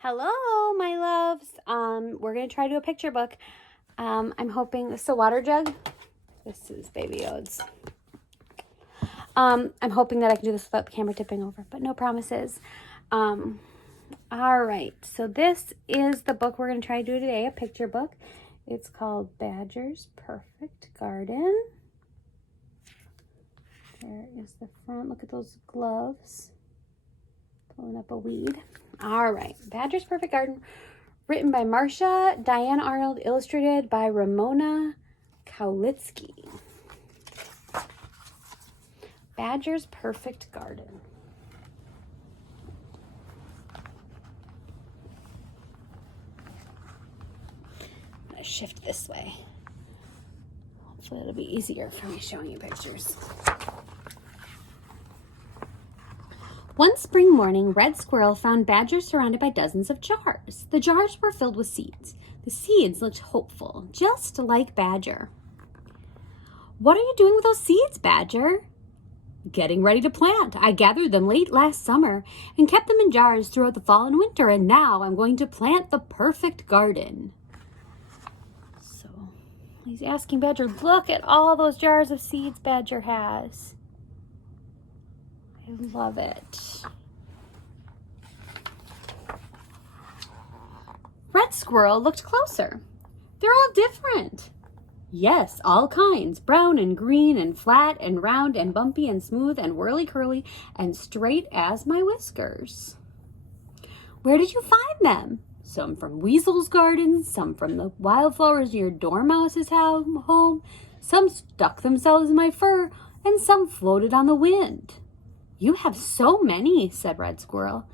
Hello, my loves. We're gonna try to do a picture book. I'm hoping this is a water jug. This is Baby Odes. I'm hoping that I can do this without the camera tipping over, but no promises. All right, so this is the book we're gonna try to do today, a picture book. It's called Badger's Perfect Garden. There is the front. Look at those gloves. Pulling up a weed. All right, Badger's Perfect Garden, written by Marcia Diane Arnold, illustrated by Ramona Kaulitsky. Badger's Perfect Garden. I'm gonna shift this way. Hopefully it'll be easier for me showing you pictures. One spring morning, Red Squirrel found Badger surrounded by dozens of jars. The jars were filled with seeds. The seeds looked hopeful, just like Badger. "What are you doing with those seeds, Badger?" "Getting ready to plant. I gathered them late last summer and kept them in jars throughout the fall and winter, and now I'm going to plant the perfect garden." So he's asking Badger, look at all those jars of seeds Badger has. I love it. Red Squirrel looked closer. "They're all different." "Yes, all kinds. Brown and green and flat and round and bumpy and smooth and whirly-curly and straight as my whiskers." "Where did you find them?" "Some from Weasel's garden, some from the wildflowers near Dormouse's home. Some stuck themselves in my fur, and some floated on the wind." "You have so many," said Red Squirrel.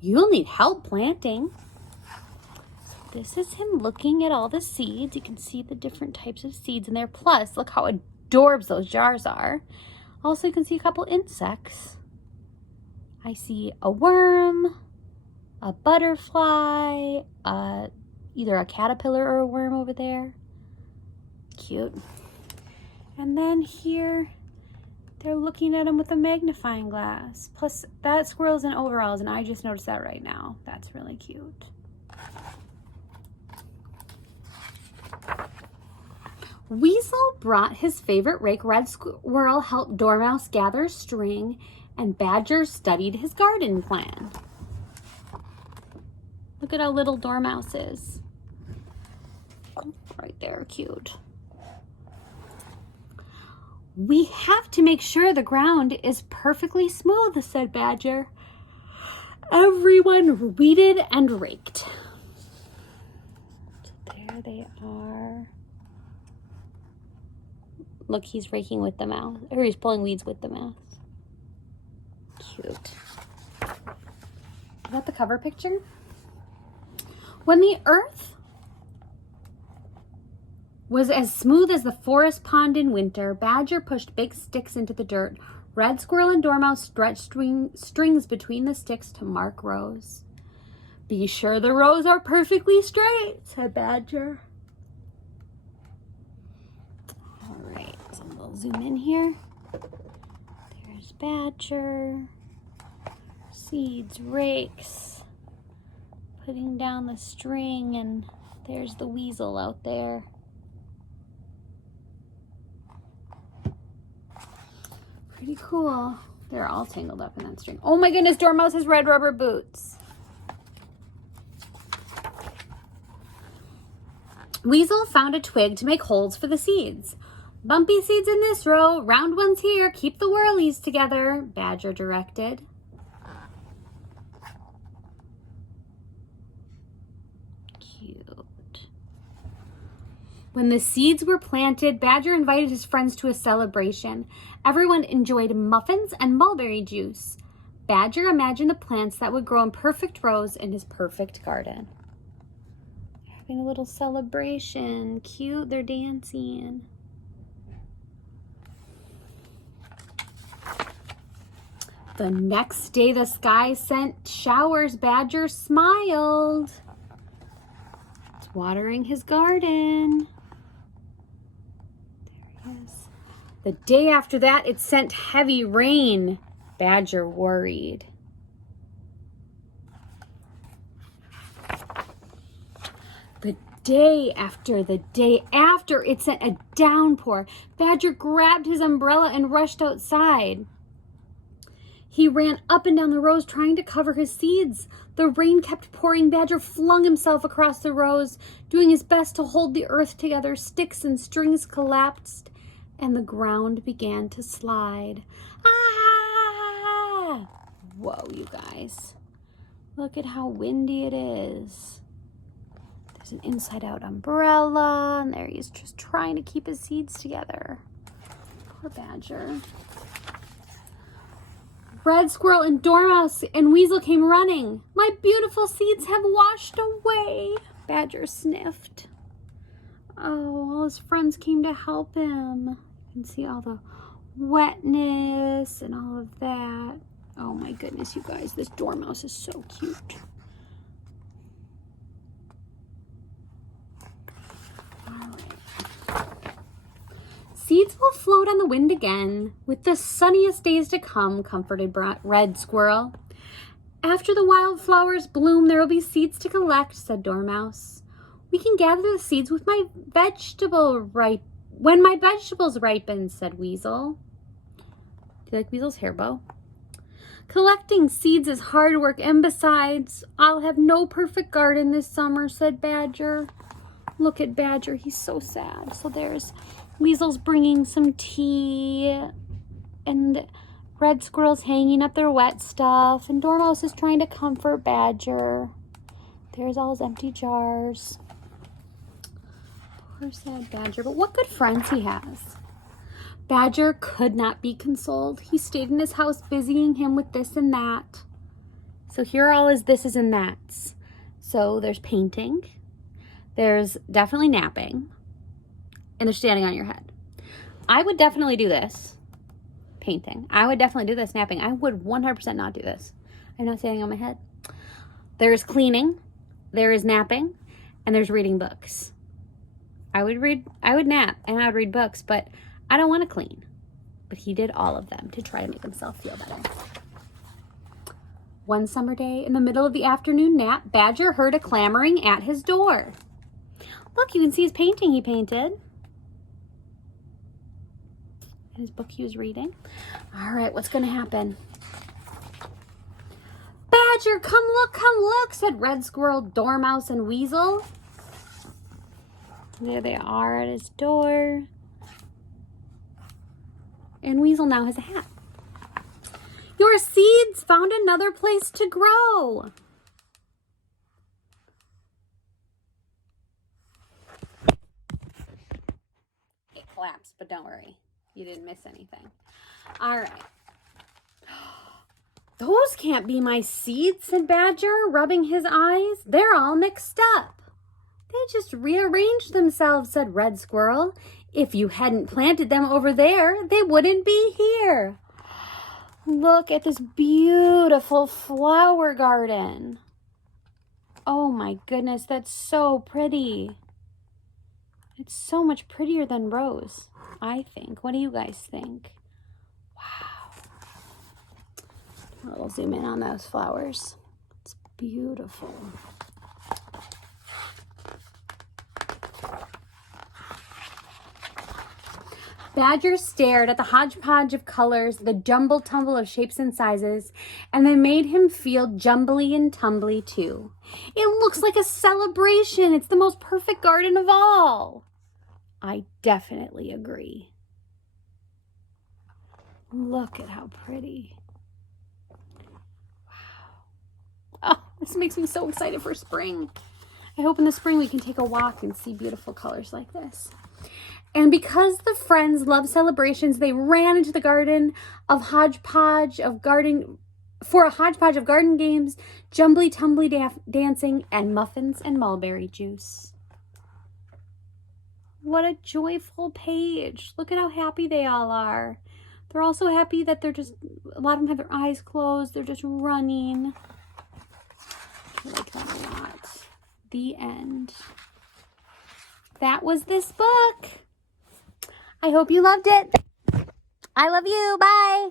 "You'll need help planting." This is him looking at all the seeds. You can see the different types of seeds in there. Plus, look how adorbs those jars are. Also, you can see a couple insects. I see a worm, a butterfly, either a caterpillar or a worm over there. Cute. And then here, they're looking at him with a magnifying glass. Plus, that squirrel's in overalls, and I just noticed that right now. That's really cute. Weasel brought his favorite rake. Red Squirrel helped Dormouse gather string, and Badger studied his garden plan. Look at how little Dormouse is. Right there, cute. "We have to make sure the ground is perfectly smooth," said Badger. Everyone weeded and raked. So there they are. Look, he's raking with the mouth, or he's pulling weeds with the mouth. Cute. Is that the cover picture? When the earth was as smooth as the forest pond in winter, Badger pushed big sticks into the dirt. Red Squirrel and Dormouse stretched strings between the sticks to mark rows. "Be sure the rows are perfectly straight," said Badger. All right, so we'll zoom in here. There's Badger. Seeds, rakes, putting down the string, and there's the weasel out there. Pretty cool. They're all tangled up in that string. Oh my goodness, Dormouse has red rubber boots. Weasel found a twig to make holes for the seeds. "Bumpy seeds in this row, round ones here. Keep the whirlies together," Badger directed. Cute. When the seeds were planted, Badger invited his friends to a celebration. Everyone enjoyed muffins and mulberry juice. Badger imagined the plants that would grow in perfect rows in his perfect garden. They're having a little celebration. Cute, they're dancing. The next day, the sky sent showers. Badger smiled. It's watering his garden. There he is. The day after that, it sent heavy rain. Badger worried. The day after it sent a downpour. Badger grabbed his umbrella and rushed outside. He ran up and down the rows trying to cover his seeds. The rain kept pouring. Badger flung himself across the rows, doing his best to hold the earth together. Sticks and strings collapsed, and the ground began to slide. Ah! Whoa, you guys. Look at how windy it is. There's an inside-out umbrella, and there he is just trying to keep his seeds together. Poor Badger. Red Squirrel and Dormouse and Weasel came running. My beautiful seeds have washed away, Badger sniffed. Oh, all his friends came to help him. You can see all the wetness and all of that. Oh my goodness, you guys, this Dormouse is so cute. Seeds will float on the wind again, with the sunniest days to come, comforted Red Squirrel. After the wildflowers bloom, there will be seeds to collect, said Dormouse. We can gather the seeds with when my vegetables ripen, said Weasel. Do you like Weasel's hair bow? Collecting seeds is hard work, and besides, I'll have no perfect garden this summer, said Badger. Look at Badger, he's so sad. So there's Weasel's bringing some tea, and Red Squirrel's hanging up their wet stuff, and Dormouse is trying to comfort Badger. There's all his empty jars. Poor sad Badger, but what good friends he has. Badger could not be consoled. He stayed in his house busying him with this and that. So here are all his thises and that's. So there's painting. There's definitely napping. And they're standing on your head. I would definitely do this. Painting. I would definitely do this. Napping. I would 100% not do this. I'm not standing on my head. There's cleaning. There is napping. And there's reading books. I would nap and I would read books, but I don't want to clean. But he did all of them to try to make himself feel better. One summer day, in the middle of the afternoon nap, Badger heard a clamoring at his door. Look, you can see his painting he painted. His book he was reading. All right, what's going to happen? Badger, come look, said Red Squirrel, Dormouse, and Weasel. There they are at his door. And Weasel now has a hat. Your seeds found another place to grow. It collapsed, but don't worry. You didn't miss anything. All right. Those can't be my seeds, said Badger, rubbing his eyes. They're all mixed up. They just rearranged themselves, said Red Squirrel. If you hadn't planted them over there, they wouldn't be here. Look at this beautiful flower garden. Oh my goodness, that's so pretty. It's so much prettier than Rose, I think. What do you guys think? Wow. A little zoom in on those flowers. It's beautiful. Badger stared at the hodgepodge of colors, the jumble-tumble of shapes and sizes, and they made him feel jumbly and tumbly too. It looks like a celebration. It's the most perfect garden of all. I definitely agree. Look at how pretty. Wow. Oh, this makes me so excited for spring. I hope in the spring we can take a walk and see beautiful colors like this. And because the friends love celebrations, they ran into the garden of hodgepodge of garden for a hodgepodge of garden games, jumbly-tumbly dancing, and muffins and mulberry juice. What a joyful page. Look at how happy they all are. They're all so happy that they're just, a lot of them have their eyes closed. They're just running. I like that a lot. The end. That was this book. I hope you loved it. I love you. Bye.